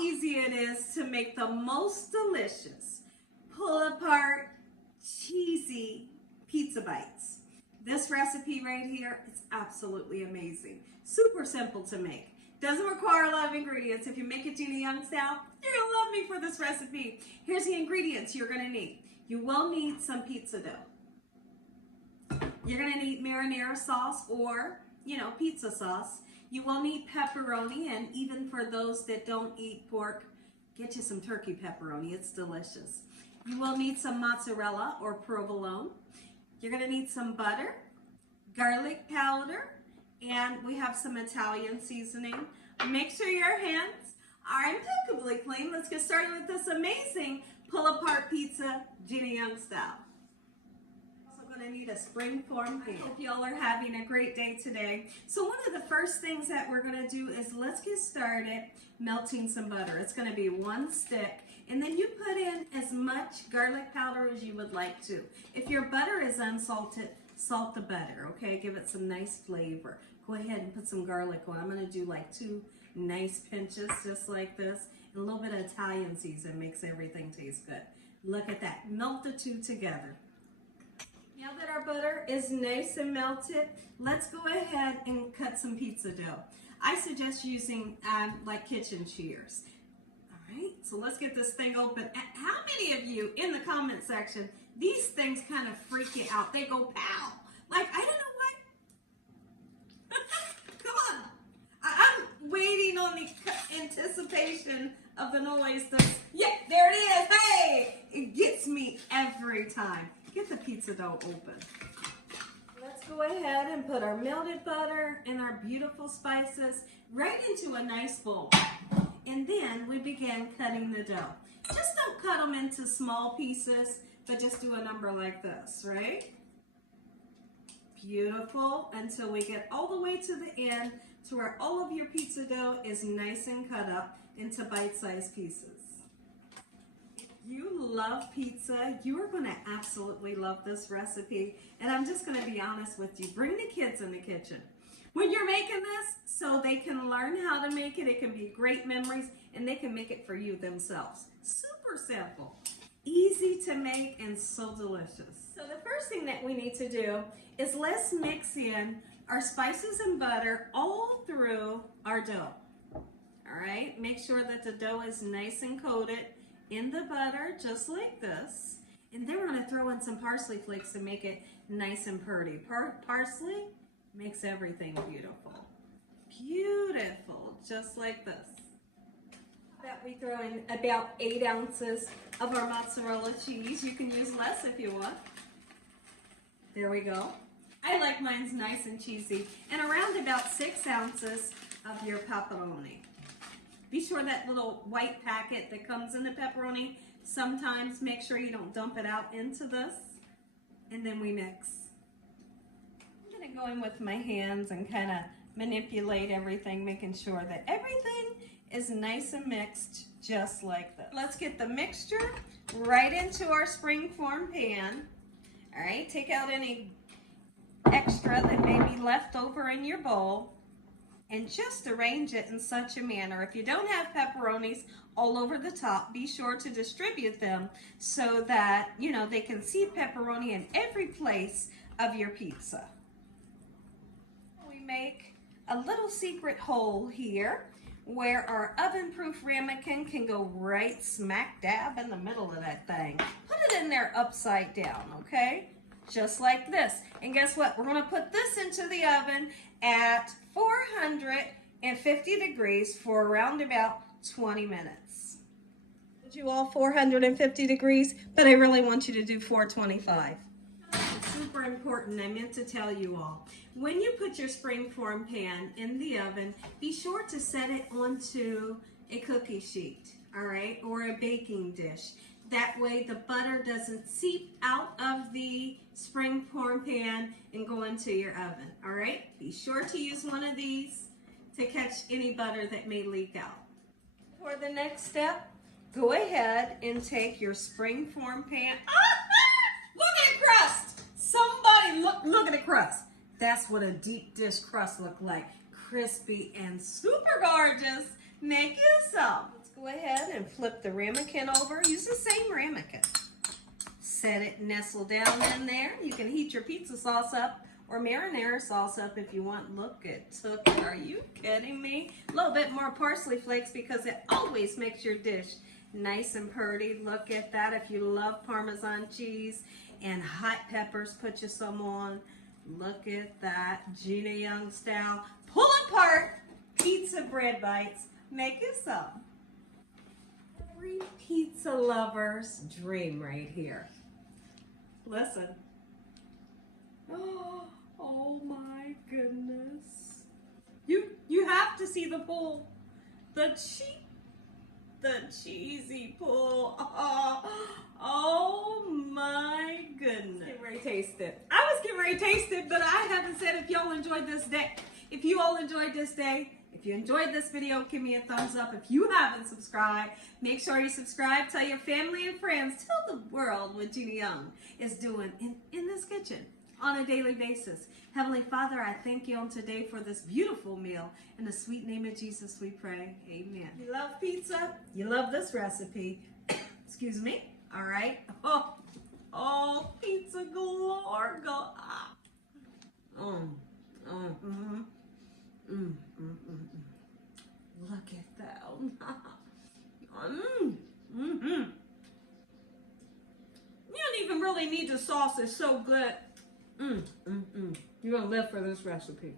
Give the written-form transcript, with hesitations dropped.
easy it is to make the most delicious, pull-apart, cheesy pizza bites. This recipe right here is absolutely amazing. Super simple to make. Doesn't require a lot of ingredients. If you make it Gina Young style, you're gonna love me for this recipe. Here's the ingredients you're gonna need. You will need some pizza dough. You're gonna need marinara sauce or, pizza sauce. You will need pepperoni, and even for those that don't eat pork, get you some turkey pepperoni. It's delicious. You will need some mozzarella or provolone. You're gonna need some butter, garlic powder, and we have some Italian seasoning. Make sure your hands are impeccably clean. Let's get started with this amazing pull-apart pizza, Gina Young style. Also gonna need a spring-form pan. I hope y'all are having a great day today. So one of the first things that we're gonna do is let's get started melting some butter. It's gonna be 1 stick. And then you put in as much garlic powder as you would like to. If your butter is unsalted, salt the butter, okay? Give it some nice flavor. Go ahead and put some garlic on. I'm gonna do like 2 nice pinches, just like this. And a little bit of Italian season makes everything taste good. Look at that, melt the 2 together. Now that our butter is nice and melted, let's go ahead and cut some pizza dough. I suggest using like kitchen shears. Right, so let's get this thing open. How many of you in the comment section, these things kind of freak you out? They go pow. Like, I don't know what. Come on. I'm waiting on the anticipation of the noise. Yeah, there it is. Hey, it gets me every time. Get the pizza dough open. Let's go ahead and put our melted butter and our beautiful spices right into a nice bowl. And then we begin cutting the dough. Just don't cut them into small pieces, but just do a number like this, right? Beautiful, until we get all the way to the end to where all of your pizza dough is nice and cut up into bite-sized pieces. If you love pizza, you are gonna absolutely love this recipe. And I'm just gonna be honest with you, bring the kids in the kitchen. When you're making this, so they can learn how to make it, it can be great memories, and they can make it for you themselves. Super simple, easy to make, and so delicious. So the first thing that we need to do is let's mix in our spices and butter all through our dough. All right, make sure that the dough is nice and coated in the butter, just like this. And then we're gonna throw in some parsley flakes to make it nice and pretty. Parsley makes everything beautiful. Beautiful, just like this. That we throw in about 8 ounces of our mozzarella cheese. You can use less if you want. There we go. I like mine's nice and cheesy. And around about 6 ounces of your pepperoni. Be sure that little white packet that comes in the pepperoni, sometimes make sure you don't dump it out into this. And then we mix. I'm gonna go in with my hands and kind of manipulate everything, making sure that everything is nice and mixed, just like this. Let's get the mixture right into our spring-form pan. All right, take out any extra that may be left over in your bowl and just arrange it in such a manner. If you don't have pepperonis all over the top, be sure to distribute them so that, they can see pepperoni in every place of your pizza. Make a little secret hole here where our oven-proof ramekin can go right smack dab in the middle of that thing. Put it in there upside down, okay? Just like this. And guess what? We're gonna put this into the oven at 450 degrees for around about 20 minutes. I told you all 450 degrees, but I really want you to do 425. Super important, I meant to tell you all. When you put your spring-form pan in the oven, be sure to set it onto a cookie sheet, all right, or a baking dish. That way the butter doesn't seep out of the spring-form pan and go into your oven, all right? Be sure to use one of these to catch any butter that may leak out. For the next step, go ahead and take your spring-form pan. Look at the crust! Somebody look at the crust. That's what a deep dish crust looks like. Crispy and super gorgeous. Make you some. Let's go ahead flip the ramekin over. Use the same ramekin. Set it nestle down in there. You can heat your pizza sauce up or marinara sauce up if you want. Look, it took it. Are you kidding me? A little bit more parsley flakes because it always makes your dish nice and pretty. Look at that. If you love Parmesan cheese and hot peppers, put you some on. Look at that. Gina Young style. Pull apart pizza bread bites. Make it some. Every pizza lover's dream right here. Listen. Oh my goodness. You have to see the pull. The cheesy pull. Oh my goodness. Get ready to taste it. I was getting ready to taste it, but I haven't said if y'all enjoyed this day. If you all enjoyed this day, if you enjoyed this video, give me a thumbs up. If you haven't subscribed, make sure you subscribe. Tell your family and friends. Tell the world what Gina Young is doing in this kitchen on a daily basis. Heavenly Father, I thank you on today for this beautiful meal. In the sweet name of Jesus, we pray. Amen. You love pizza? You love this recipe? Excuse me. All right. Oh, pizza galore. Go. Look at that. You don't even really need the sauce. It's so good. You're going to live for this recipe.